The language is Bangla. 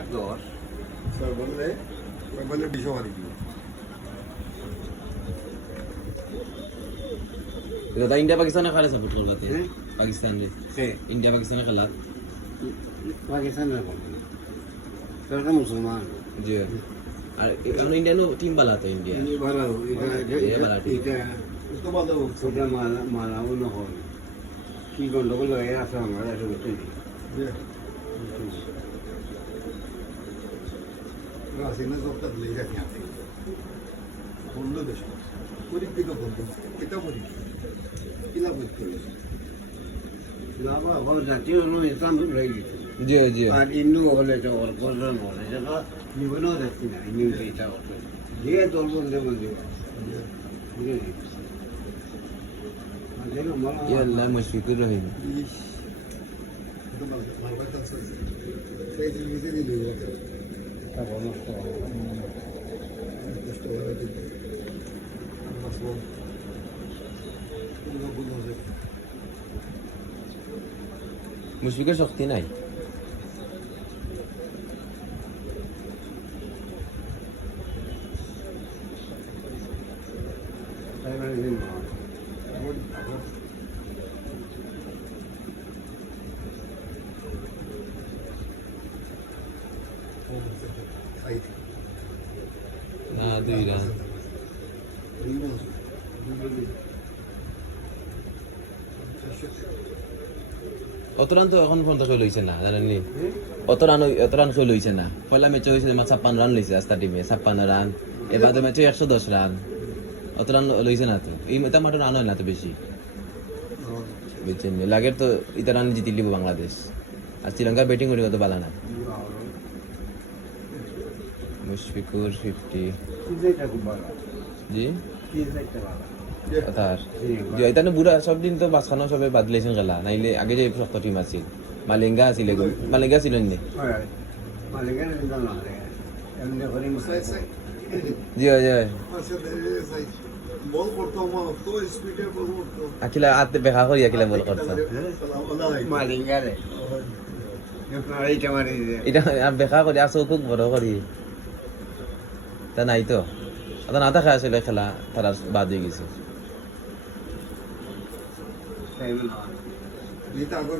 1-10 স্যার বললে বললে 20 ওভারই দিব দাদা ইন্ডিয়া পাকিস্তানে খেলা সাপোর্ট করবাতে হ্যাঁ পাকিস্তান রে সে ইন্ডিয়া পাকিস্তানে খেলা পাকিস্তান না সরকার মুসলমান জি আর এখন ইন্ডিয়ানো টিম বালা তো ইন্ডিয়া ini baru এটা তো ভালো এটা মালা অন্য হয় কি গন্ডগোল হয়ে আছে আমরা এটা করতে রাসিনা সবটা দিলে যাকে আপনি বন্ধু দেশ পরীক্ষিত বন্ধু এটা পরীক্ষা কিলা পরীক্ষা লাভা হল জাতীয় হলো ইসলাম রয়ে গেছে জি জি আর হিন্দু হলে তো ওর প্রধান হলে সেটা জীবনেও দেখছি না হিন্দু এটা হতো যে দল বলতে বলতে ইয়াল্লাহ মুশফিকুর রহিম ইস তো মালবা কাছে সেই দিকে দিলে যাবে কষ্ট হয়ে যাবে আমরা সব কোনো বুঝো যে মুশফিকের শক্তি নাই না দুই রান অত রান তো এখন পর্যন্ত কেউ লইছে না জানেননি অত রান কেউ লইছে না পয়লা ম্যাচে হয়েছে 56 রান লইছে আস্তা টিমে 56 রান এবার ম্যাচে 110 রান অত রান লইছে না তো এই এটা মাত্র রান হয় না তো বেশি বুঝছেন লাগের তো ইতা রান জিতি লিব বাংলাদেশ আর শ্রীলঙ্কার ব্যাটিং করি কত ভালো না মুশফিকুর 50 জি তার যে এটা বুড়া সব দিন তো বাছখানো সবে বাদলাইছেন খেলা নাইলে আগে যে শক্ত টিম আছিল মালিঙ্গা আছিল মালিঙ্গা ছিলেন নি জি জি বল করতো তো স্পিডে বল করতো আকিলা আতে বেখা করি আকিলা বল করছে মালিঙ্গারে এইটা মারি এটা বেখা করি আসো খুব বড় করি তা নাই তো তা না দেখা আসলে খেলা তারা বাদ হয়ে গেছে এটা আগে